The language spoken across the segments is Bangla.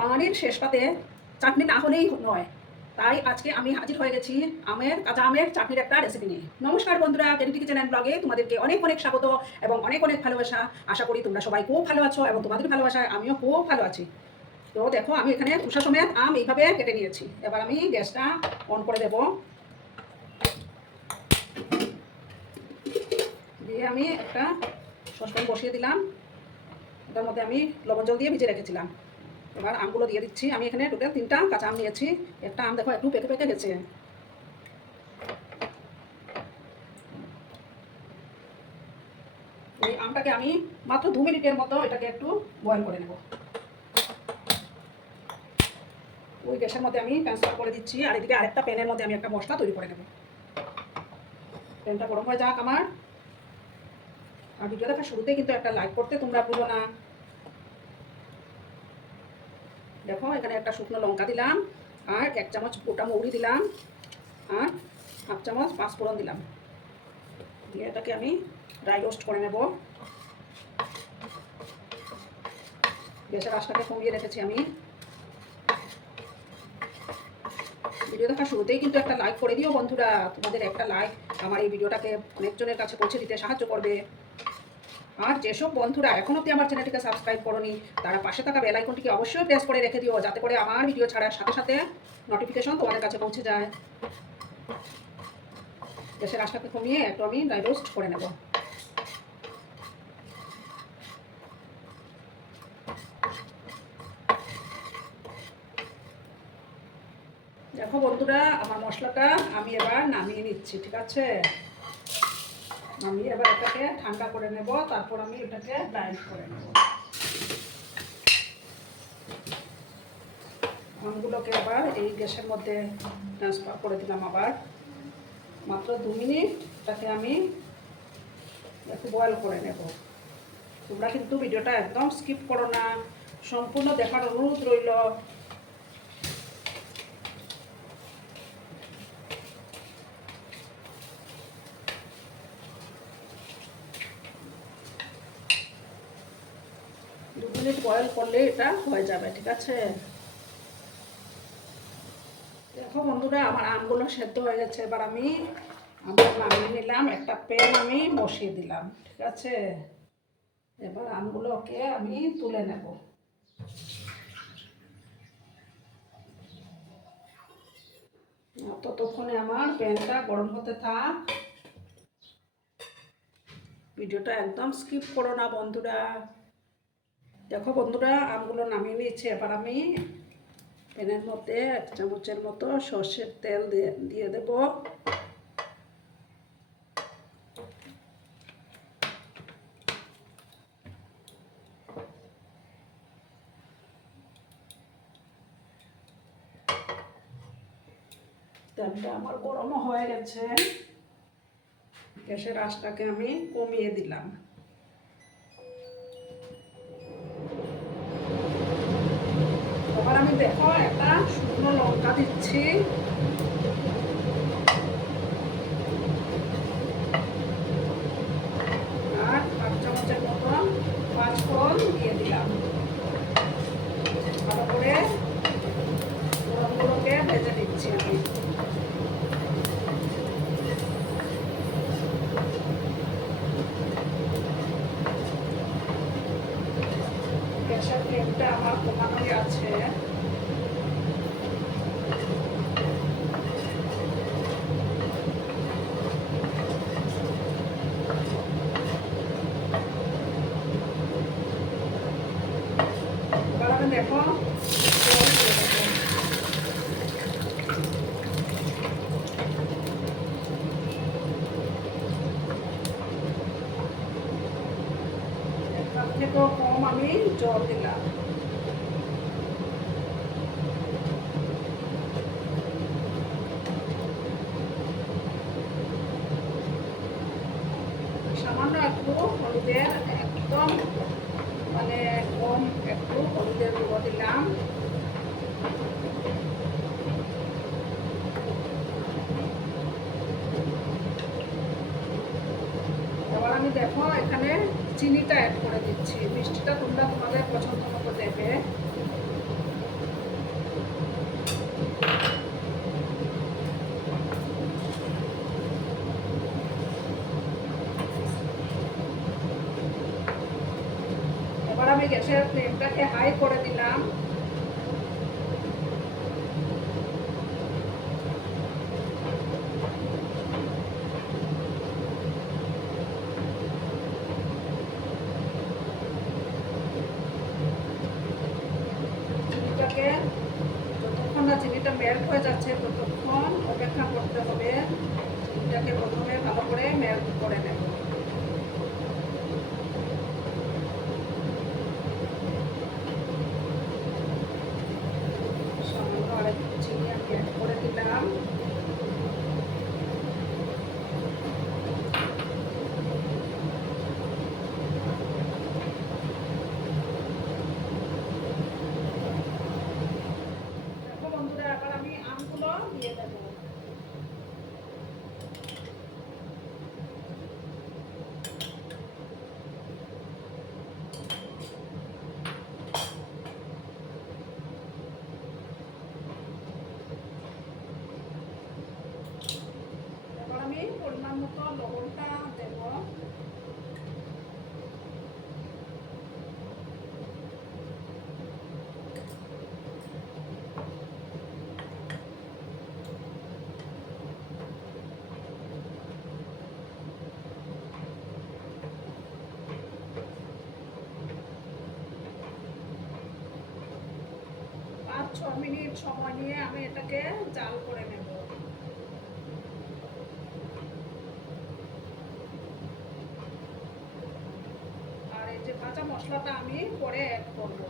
বাঙালির শেষ পাতে চাটনি না হলেই নয়। তাই আজকে আমি হাজির হয়ে গেছি আমের কাঁচা আমের চাটনির একটা রেসিপি নিয়ে। নমস্কার বন্ধুরা কেরিটিকি চ্যানেল ব্লগে তোমাদেরকে অনেক অনেক স্বাগত এবং অনেক অনেক ভালোবাসা। আশা করি তোমরা সবাই খুব ভালো আছো এবং তোমাদের ভালোবাসায় আমিও খুব ভালো আছি। তো দেখো, আমি এখানে উষা সমেত আম এইভাবে কেটে নিয়েছি। এবার আমি গ্যাসটা অন করে দেব। দিয়ে আমি একটা সসপ্যান বসিয়ে দিলাম। এটার মধ্যে আমি লবণ জল দিয়ে ভিজে রেখেছিলাম। এবার আমগুলো দিয়ে দিচ্ছি। আমি এখানে টোটাল তিনটা কাঁচা আম নিয়েছি। একটা আম দেখো, একটু পেকে পেকে গেছে। এই আমটাকে আমি মাত্র দু মিনিটের মতো এটাকে একটু বয়েল করে নেব। ওই গ্যাসের মধ্যে আমি ট্রান্সফার করে দিচ্ছি। আর এদিকে আরেকটা প্যানের মধ্যে আমি একটা মশলা তৈরি করে নেব। প্যানটা গরম হয়ে যাক আমার। আর ভিডিও দেখা শুরুতেই কিন্তু একটা লাইক করতে তোমরা ভুলো না। দেখো, এখানে একটা শুকনো লঙ্কা দিলাম, আর এক চামচ গোটা মৌরি দিলাম, আর হাফ চামচ পাঁচফোড়ন দিলাম। দিয়ে এটাকে আমি ড্রাই রোস্ট করে নেব। গ্যাসের আঁচটাকে কমিয়ে রেখেছি আমি। ভিডিও দেখা শুরুতেই কিন্তু একটা লাইক করে দিও বন্ধুরা। তোমাদের একটা লাইক আমার এই ভিডিওটাকে অনেকজনের কাছে পৌঁছে দিতে সাহায্য করবে। আর যেসব বন্ধুরা এখন অব্দি আমার চ্যানেলটিকে সাবস্ক্রাইব করনি, তারা পাশে থাকা বেল আইকনটিকে অবশ্যই প্রেস করে রেখে দিও, যাতে করে আমার ভিডিও ছাড়ার সাথে সাথে নোটিফিকেশন তোমাদের কাছে পৌঁছে যায়। গ্যাসের আশটাকে কমিয়ে একটু আমি ড্রাই রোস্ট করে নেব। দেখো বন্ধুরা, আমার মশলাটা আমি এবার নামিয়ে নিচ্ছি, ঠিক আছে? আমি এবার এটাকে ঠান্ডা করে নেব, তারপর আমি এটাকে ব্লাইন্ড করে নেব। আমগুলোকে আবার এই গ্যাসের মধ্যে ট্রান্সফার করে দিলাম আবার। মাত্র দু মিনিট এটাকে আমি একটু বয়েল করে নেব। তোমরা কিন্তু ভিডিওটা একদম স্কিপ করো না। সম্পূর্ণ দেখার অনুরোধ রইল দু মিনিট বয়েল করলে এটা হয়ে যাবে, ঠিক আছে? দেখো বন্ধুরা, আমার আমগুলো সেদ্ধ হয়ে গেছে। এবার আমি আমগুলো নামিয়ে নিলাম, একটা প্যান আমি বসিয়ে দিলাম, ঠিক আছে? এবার আমগুলোকে আমি তুলে নেব। ততক্ষণে আমার প্যানটা গরম হতে থাক। ভিডিওটা একদম স্কিপ করো না বন্ধুরা। দেখো বন্ধুরা, আমগুলো নামিয়ে নিয়েছি। এবার আমি প্যানের মধ্যে এক চামচের মতো সর্ষের তেল দিয়ে দেব। তেলটা আমার গরমও হয়ে গেছে। গ্যাসের আঁচটাকে আমি কমিয়ে দিলাম। দেখো একটা শুকনো লঙ্কা দিচ্ছি। আর ভালো করে ভেজে দিচ্ছি আমি। আমার কমানোই আছে এবার আমি দেখো জল দিয়ে দেবো। তার থেকেও কম আমি জল দিলাম চিনিটা অ্যাড করে দিচ্ছি। মিষ্টিটা তোমরা তোমাদের পছন্দ মতো দেবে। এবার আমি গ্যাসের ফ্লেমটাকে হাই করে দিলাম। না মেল্ট হয়ে যাচ্ছে ততক্ষণ অপেক্ষা করতে হবে এটাকে প্রথমে ভালো করে মেল্ট করে নেব। সামান্য আরেকটু চিনি আমি অ্যাড করে দিলাম দেখো বন্ধুরা এবার আমি আমগুলো দিয়ে দেবো এবার আমি পরিমাণ মতো লবণটা দেবো পাঁচ ছ মিনিট সময় নিয়ে আমি এটাকে জাল করে নেব আর এই যে ভাজা মশলাটা আমি পরে অ্যাড করব।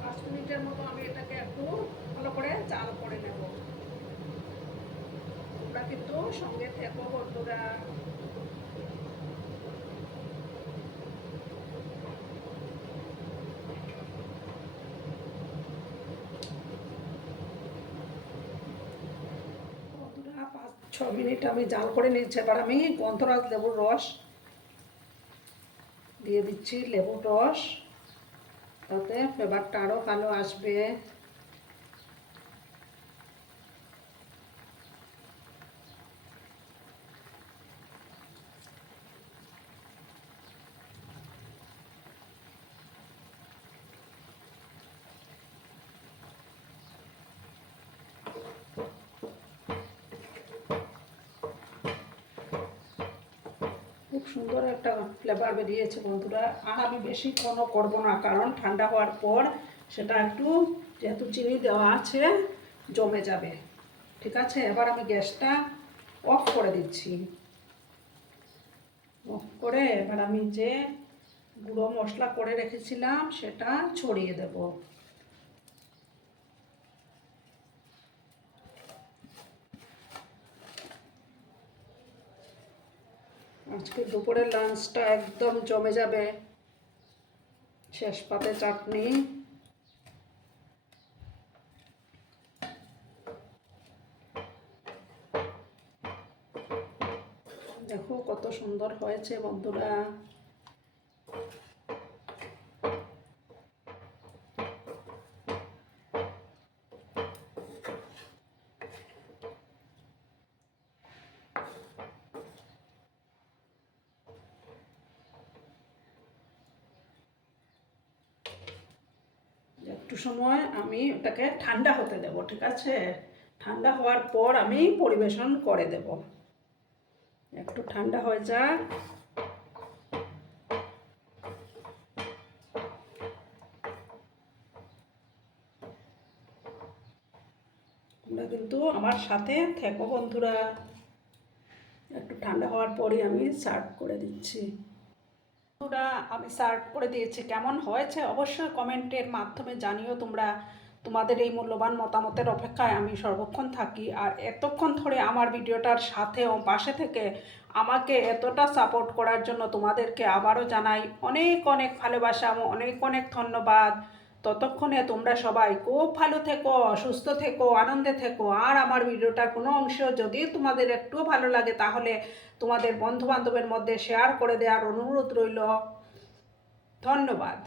পাঁচ মিনিটের মতো আমি এটাকে একটু ভালো করে জাল করে কিন্তু সঙ্গে থেকো বন্ধুরা পাঁচ ছ মিনিট আমি জাল করে নিচ্ছি এবার আমি গন্ধরাজ লেবুর রস দিয়ে দিচ্ছি, লেবুর রস। তাতে ফ্লেভারটা আরও ভালো আসবে খুব সুন্দর একটা ফ্লেভার বেরিয়েছে বন্ধুরা। আর আমি বেশি কোনো করব না, কারণ ঠান্ডা হওয়ার পর সেটা একটু যেহেতু চিনি দেওয়া আছে, জমে যাবে। ঠিক আছে? এবার আমি গ্যাসটা অফ করে দিচ্ছি। অফ করে এবার আমি যে গুঁড়ো মশলা করে রেখেছিলাম, সেটা ছড়িয়ে দেবো। আজকে দুপুরের লাঞ্চটা একদম জমে যাবে। শেষ পাতে চাটনি। দেখো কত সুন্দর হয়েছে বন্ধুরা একটু সময় আমি ওটাকে ঠান্ডা হতে দেব, ঠিক আছে? ঠান্ডা হওয়ার পর আমি পরিবেশন করে দেব। একটু ঠান্ডা হয়ে যাক। তোমরা কিন্তু আমার সাথে থেকো বন্ধুরা। একটু ঠান্ডা হওয়ার পরই আমি সার্ভ করে দিচ্ছি। বন্ধুরা, আমি সার্ভ করে দিয়েছি। কেমন হয়েছে অবশ্যই কমেন্টের মাধ্যমে জানিও তোমরা। তোমাদের এই মূল্যবান মতামতের অপেক্ষায় আমি সর্বক্ষণ থাকি। আর এতক্ষণ ধরে আমার ভিডিওটার সাথে ও পাশে থেকে আমাকে এতটা সাপোর্ট করার জন্য তোমাদেরকে আবারও জানাই অনেক অনেক ভালোবাসা অনেক অনেক ধন্যবাদ। ততক্ষণে তোমরা সবাই খুব ভালো থেকো, সুস্থ থেকো, আনন্দে থেকো। আর আমার ভিডিওটার কোনো অংশ যদি তোমাদের একটুও ভালো লাগে, তাহলে তোমাদের বন্ধুবান্ধবের মধ্যে শেয়ার করে দেওয়ার অনুরোধ রইল। ধন্যবাদ।